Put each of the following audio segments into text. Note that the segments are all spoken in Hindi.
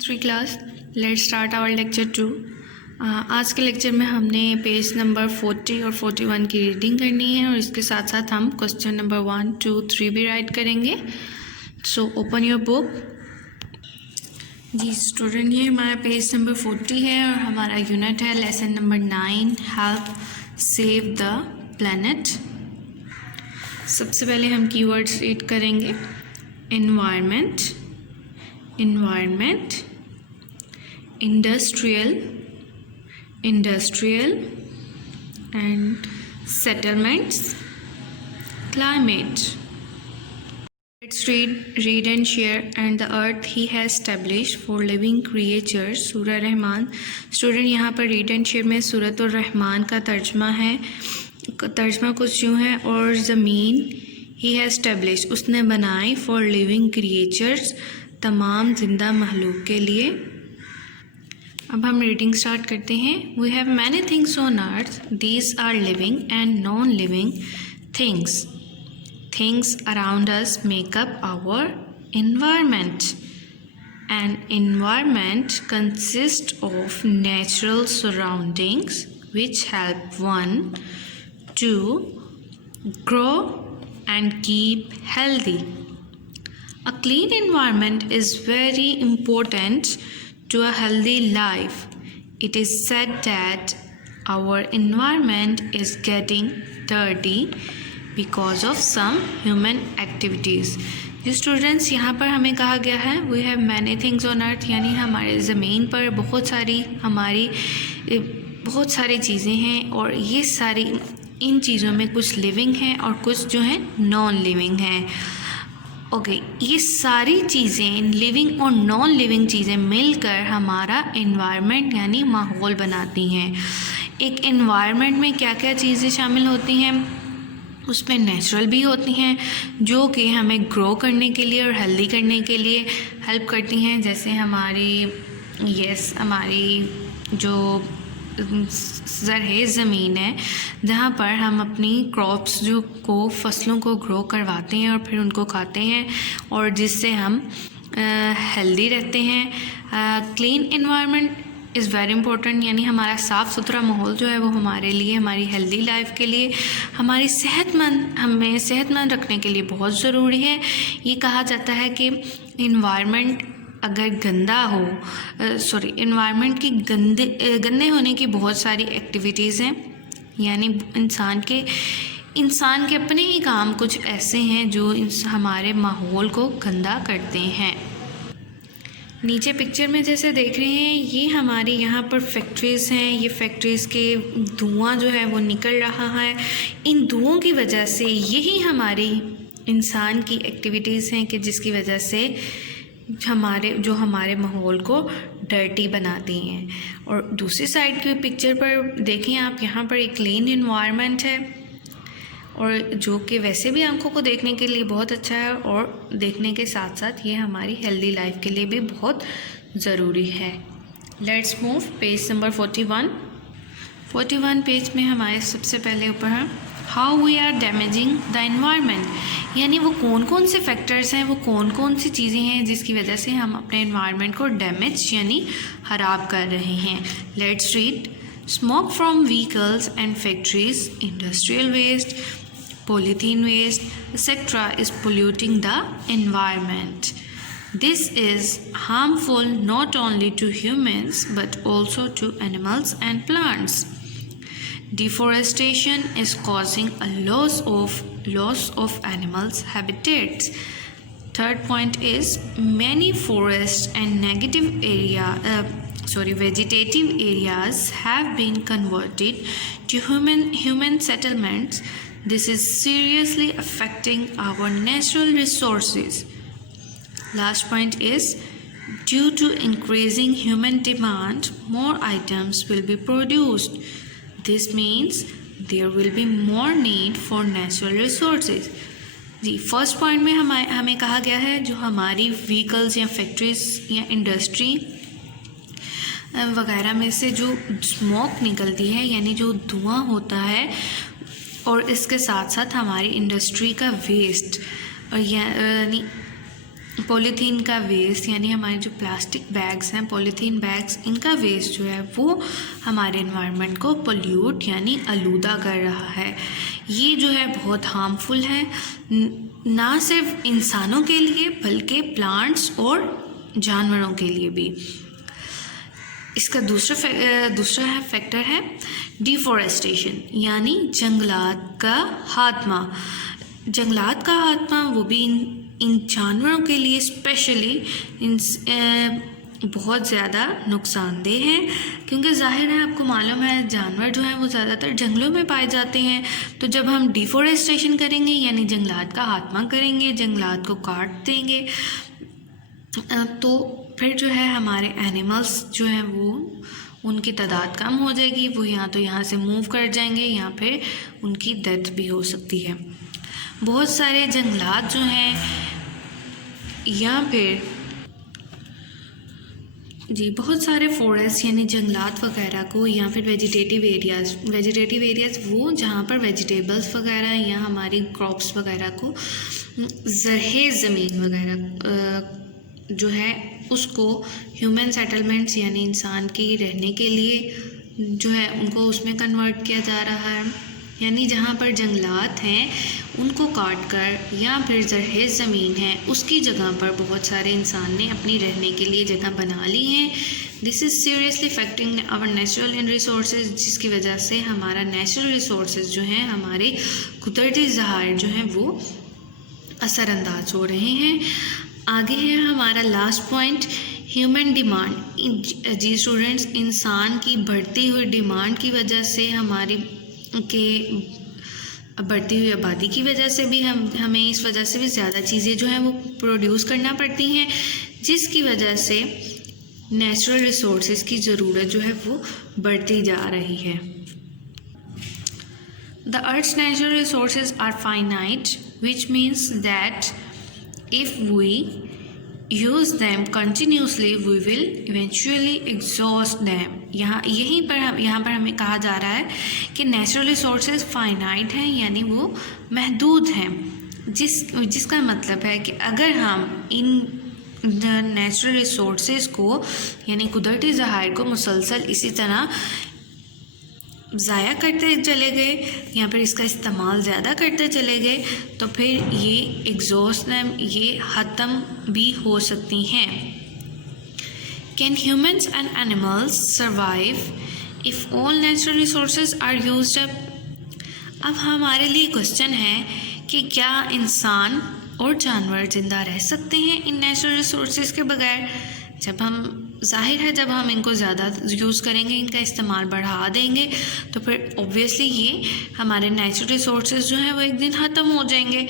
3 class let's start our lecture 2। आज के लेक्चर में हमने पेज नंबर 40 और 41 की रीडिंग करनी है और इसके साथ साथ हम क्वेश्चन नंबर 1, 2, 3 भी राइट करेंगे। So open your book. जी स्टूडेंट, ये हमारा पेज नंबर 40 है और हमारा यूनिट है lesson number 9, help save the planet. सबसे पहले हम कीवर्ड्स रीड करेंगे। Environment, environment, industrial and settlements, climate. Let's read and share. And the earth he has established for living creatures. सूरह रहमान। स्टूडेंट, यहाँ पर रीड एंड शेयर में सूरत और रहमान का तर्जमा है। तर्जमा कुछ यूँ है, और ज़मीन ही हैज़ established उसने बनाई, फॉर लिविंग क्रिएचर्स तमाम जिंदा महलूक के लिए। अब हम रीडिंग स्टार्ट करते हैं। We have many things on earth, these are living and non living things. Things around us make up our environment. An environment consists of natural surroundings which help one to grow and keep healthy. A clean environment is very important to a healthy life. It is said that our environment is getting dirty because of some human activities. जी स्टूडेंट्स, यहाँ पर हमें कहा गया है we have many things on earth, यानी हमारे ज़मीन पर बहुत सारी चीज़ें हैं और ये सारी इन चीज़ों में कुछ लिविंग हैं और कुछ जो है नॉन लिविंग हैं। ओके, ये सारी चीज़ें लिविंग और नॉन लिविंग चीज़ें मिलकर हमारा एनवायरनमेंट यानी माहौल बनाती हैं। एक एनवायरनमेंट में क्या क्या चीज़ें शामिल होती हैं, उसमें नेचुरल भी होती हैं जो कि हमें ग्रो करने के लिए और हेल्दी करने के लिए हेल्प करती हैं। जैसे हमारी जो ज़रअ ज़मीन है जहाँ पर हम अपनी क्रॉप्स फसलों को ग्रो करवाते हैं और फिर उनको खाते हैं और जिससे हम हेल्दी रहते हैं। Clean environment is very important, यानी हमारा साफ़ सुथरा माहौल जो है वो हमारे लिए, हमारी हेल्दी लाइफ के लिए, हमें सेहतमंद रखने के लिए बहुत ज़रूरी है। ये कहा जाता है कि एनवायरनमेंट अगर गंदा हो, एनवायरनमेंट की गंदे होने की बहुत सारी एक्टिविटीज़ हैं, यानी इंसान के अपने ही काम कुछ ऐसे हैं जो हमारे माहौल को गंदा करते हैं। नीचे पिक्चर में जैसे देख रहे हैं, ये हमारी यहाँ पर फैक्ट्रीज़ हैं। ये फैक्ट्रीज़ के धुआं जो है वो निकल रहा है। इन धुओं की वजह से यही हमारी इंसान की एक्टिविटीज़ हैं कि जिसकी वजह से हमारे माहौल को डर्टी बनाती हैं। और दूसरी साइड की पिक्चर पर देखें आप, यहाँ पर एक क्लीन एनवायरनमेंट है और जो कि वैसे भी आंखों को देखने के लिए बहुत अच्छा है और देखने के साथ साथ ये हमारी हेल्दी लाइफ के लिए भी बहुत ज़रूरी है। Let's move page number 41 page में हमारे सबसे पहले ऊपर है how we are damaging the environment, यानी वो कौन कौन से फैक्टर्स हैं, वो कौन कौन सी चीज़ें हैं जिसकी वजह से हम अपने एनवायरनमेंट को डैमेज यानी ख़राब कर रहे हैं। Let's read. Smoke from vehicles and factories, industrial waste, polythene waste, etc. is polluting the environment. This is harmful not only to humans but also to animals and plants. Deforestation is causing a loss of animals' habitats. Third point is many forests and vegetative areas have been converted to human settlements. This is seriously affecting our natural resources. Last point is due to increasing human demand, more items will be produced. This means there will be more need for natural resources. जी फर्स्ट पॉइंट में हमें कहा गया है जो हमारी व्हीकल्स या फैक्ट्रीज या इंडस्ट्री वगैरह में से जो स्मोक निकलती है, यानी जो धुआं होता है, और इसके साथ साथ हमारी इंडस्ट्री का वेस्ट यानी पॉलीथीन का वेस्ट यानी हमारे जो प्लास्टिक बैग्स हैं, पॉलीथीन बैग्स, इनका वेस्ट जो है वो हमारे एनवायरनमेंट को पोल्यूट यानी आलूदा कर रहा है। ये जो है बहुत हार्मफुल है, ना सिर्फ इंसानों के लिए बल्कि प्लांट्स और जानवरों के लिए भी। इसका दूसरा फैक्टर है डिफॉरेस्टेशन यानी जंगलात का खात्मा। जंगलात का खात्मा वो भी इन जानवरों के लिए स्पेशली बहुत ज़्यादा नुकसानदेह है, क्योंकि जाहिर है आपको मालूम है जानवर जो हैं वो ज़्यादातर जंगलों में पाए जाते हैं। तो जब हम डिफॉरेस्टेशन करेंगे यानी जंगलात का खात्मा करेंगे, जंगलात को काट देंगे, तो फिर जो है हमारे एनिमल्स जो हैं वो उनकी तादाद कम हो जाएगी, वो यहाँ से मूव कर जाएंगे, यहाँ पे उनकी डेथ भी हो सकती है। बहुत सारे जंगलात जो हैं या फिर बहुत सारे फॉरेस्ट यानी जंगलात वगैरह को या फिर वेजिटेटिव एरियाज़ वो जहाँ पर वेजिटेबल्स वगैरह या हमारी क्रॉप्स वगैरह को ज़रख़ेज़ ज़मीन वगैरह जो है उसको ह्यूमन सेटलमेंट्स यानी इंसान की रहने के लिए जो है उनको उसमें कन्वर्ट किया जा रहा है। यानी जहाँ पर जंगलात हैं उनको काट कर या फिर ज़रख़ेज़ ज़मीन है उसकी जगह पर बहुत सारे इंसान ने अपनी रहने के लिए जगह बना ली है। This is seriously affecting our natural resources, जिसकी वजह से हमारा नेचुरल रिसोर्सेज जो हैं, हमारे कुदरती ज़खायर जो हैं वो असरअंदाज हो रहे हैं। आगे है हमारा लास्ट पॉइंट, ह्यूमन डिमांड। जी स्टूडेंट्स, इंसान की बढ़ती हुई डिमांड की वजह से हमारी बढ़ती हुई आबादी की वजह से भी हमें इस वजह से भी ज़्यादा चीज़ें जो हैं वो प्रोड्यूस करना पड़ती हैं, जिसकी वजह से नेचुरल रिसोर्सेज की ज़रूरत जो है वो बढ़ती जा रही है। The earth's natural resources are finite, which means that if we use them continuously we will eventually exhaust them। यहाँ पर हमें कहा जा रहा है कि नेचुरल रिसोर्सेज फाइनाइट हैं यानी वो महदूद हैं, जिसका मतलब है कि अगर हम इन नेचुरल रिसोर्सेज को यानी कुदरती ज़खायर को मुसलसल इसी तरह ज़ाया करते चले गए या फिर इसका इस्तेमाल ज़्यादा करते चले गए तो फिर ये एग्जॉस्ट ये ख़त्म भी हो सकती हैं। Can humans and animals survive if all natural resources are used up. अब हमारे लिए क्वेश्चन है कि क्या इंसान और जानवर ज़िंदा रह सकते हैं इन नेचुरल रिसोर्सेज के बगैर। जाहिर है जब हम इनको ज़्यादा यूज़ करेंगे, इनका इस्तेमाल बढ़ा देंगे, तो फिर ऑब्वियसली ये हमारे नेचुरल रिसोर्सेज जो हैं वो एक दिन ख़त्म हो जाएंगे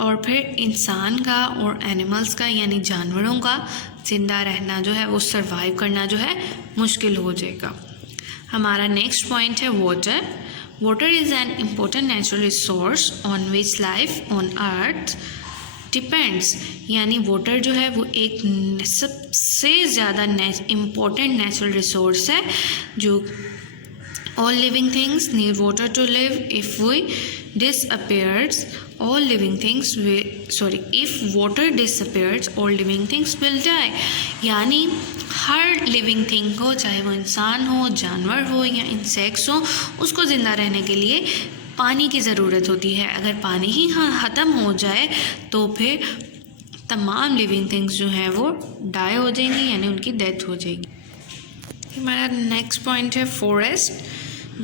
और फिर इंसान का और एनिमल्स का यानी जानवरों का ज़िंदा रहना जो है वो सर्वाइव करना जो है मुश्किल हो जाएगा। हमारा नेक्स्ट पॉइंट है water. Water is an important natural resource on which life on earth depends. यानी वाटर जो है वो एक सबसे ज़्यादा इम्पोर्टेंट नेचुरल रिसोर्स है जो all living things need water to live. If we disappears all living things if water disappears all living things will die। यानी हर लिविंग थिंग को, चाहे वो इंसान हो, जानवर हो या इंसेक्ट्स हो, उसको ज़िंदा रहने के लिए पानी की ज़रूरत होती है। अगर पानी ही ख़त्म हो जाए तो फिर तमाम लिविंग थिंग्स जो हैं वो डाई हो जाएंगी यानी उनकी डेथ हो जाएगी। हमारा नेक्स्ट पॉइंट है forest.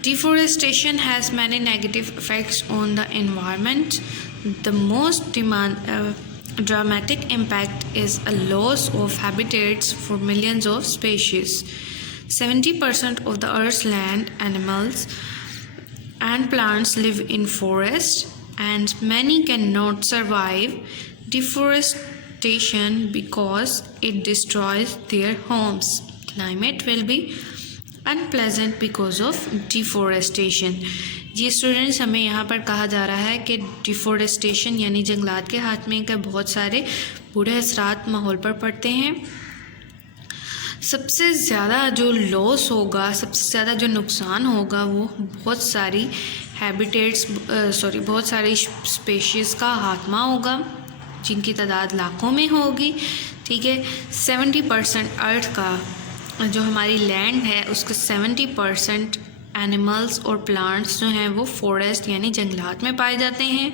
Deforestation has many negative effects on the environment. The most dramatic impact is a loss of habitats for millions of species. 70% of the Earth's land, animals, and plants live in forests, and many cannot survive deforestation because it destroys their homes. Climate will be unpleasant because of deforestation. जी स्टूडेंट्स, हमें यहाँ पर कहा जा रहा है कि डिफॉरेस्टेशन यानी जंगलात के खात्मे के बहुत सारे बुरे असरात माहौल पर पड़ते हैं। सबसे ज़्यादा जो लॉस होगा, सबसे ज़्यादा जो नुकसान होगा वो बहुत सारी स्पेशीज़ का खात्मा होगा। जिनकी तादाद लाखों में होगी, ठीक है। 70% अर्थ का जो हमारी लैंड है उसके 70% एनिमल्स और प्लांट्स जो हैं वो फॉरेस्ट यानी जंगलात में पाए जाते हैं,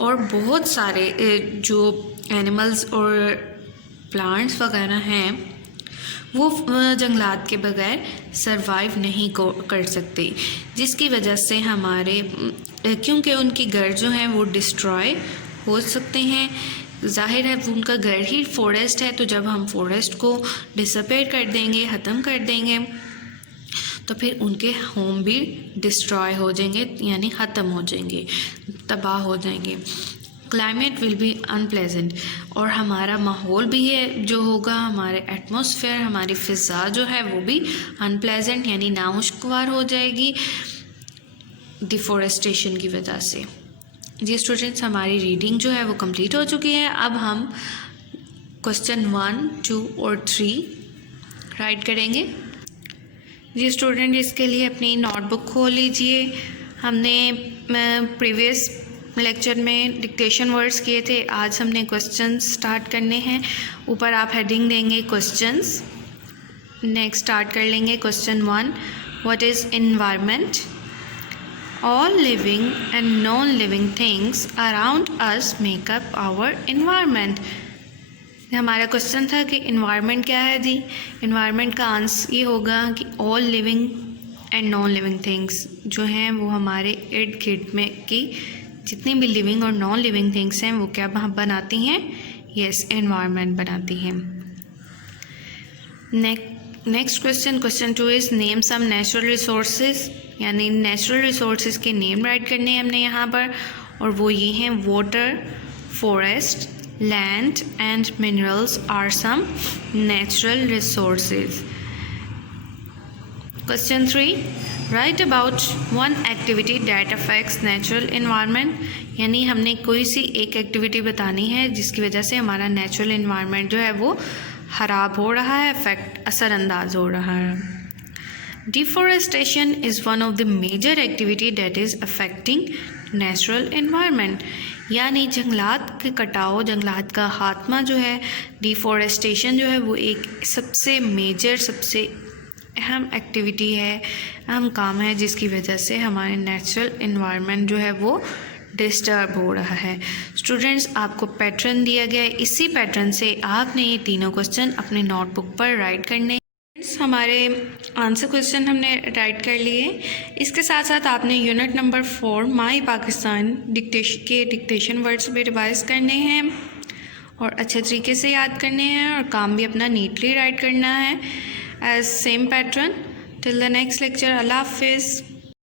और बहुत सारे जो एनिमल्स और प्लांट्स वगैरह हैं वो जंगलात के बगैर सरवाइव नहीं कर सकते, जिसकी वजह से हमारे क्योंकि उनकी घर जो हैं वो डिस्ट्रॉय हो सकते हैं। ज़ाहिर है उनका घर ही फॉरेस्ट है, तो जब हम फॉरेस्ट को डिसअपेयर कर देंगे, ख़त्म कर देंगे, तो फिर उनके होम भी डिस्ट्रॉय हो जाएंगे यानी ख़त्म हो जाएंगे, तबाह हो जाएंगे। क्लाइमेट विल बी अनप्लेजेंट, और हमारा माहौल भी है जो होगा, हमारे एटमॉस्फेयर, हमारी फ़िज़ा जो है वो भी अनप्लेजेंट यानी नामुश्कवार हो जाएगी डिफ़ॉरेस्टेशन की वजह से। जी स्टूडेंट्स, हमारी रीडिंग जो है वो कंप्लीट हो चुकी है। अब हम क्वेश्चन 1, 2 और 3 राइट करेंगे। जी स्टूडेंट, इसके लिए अपनी नोटबुक खोल लीजिए। हमने प्रीवियस लेक्चर में डिक्टेशन वर्ड्स किए थे, आज हमने क्वेश्चंस स्टार्ट करने हैं। ऊपर आप हेडिंग देंगे क्वेश्चंस। नेक्स्ट स्टार्ट कर लेंगे question 1, what is environment? All living and non living things around us make up our environment. हमारा क्वेश्चन था कि एनवायरनमेंट क्या है जी। एनवायरनमेंट का आंसर ये होगा कि all living and non living things जो हैं वो हमारे इर्द गिर्द में की जितनी भी लिविंग और नॉन लिविंग थिंग्स हैं वो क्या बनाती हैं? यस, एनवायरनमेंट बनाती हैं। Next question 2 is name some natural resources, यानी नेचुरल रिसोर्सेज के नेम राइट करने हैं हमने यहाँ पर, और वो ये हैं water, forest, land and minerals are some natural resources. Question 3, write about one activity that affects natural environment, यानी हमने कोई सी एक एक्टिविटी बतानी है जिसकी वजह से हमारा नेचुरल इन्वायरमेंट जो है वो ख़राब हो रहा है, इफेक्ट असरअंदाज हो रहा है। Deforestation is one of the major activity that is affecting natural environment, यानी जंगलात के कटाव, जंगलात का खात्मा जो है, डिफॉरेस्टेशन जो है वो एक सबसे मेजर, सबसे अहम एक्टिविटी है, अहम काम है, जिसकी वजह से हमारे नेचुरल इन्वायरमेंट जो है वो डिस्टर्ब हो रहा है। स्टूडेंट्स, आपको पैटर्न दिया गया है, इसी पैटर्न से आपने ये तीनों क्वेश्चन अपने नोटबुक पर राइट करने। हमारे आंसर क्वेश्चन हमने राइट कर लिए। इसके साथ साथ आपने यूनिट नंबर 4 माई पाकिस्तान डिक्टेशन वर्ड्स भी रिवाइज करने हैं और अच्छे तरीके से याद करने हैं, और काम भी अपना नीटली राइट करना है as same pattern. Till the next lecture, अल्लाह हाफिज़।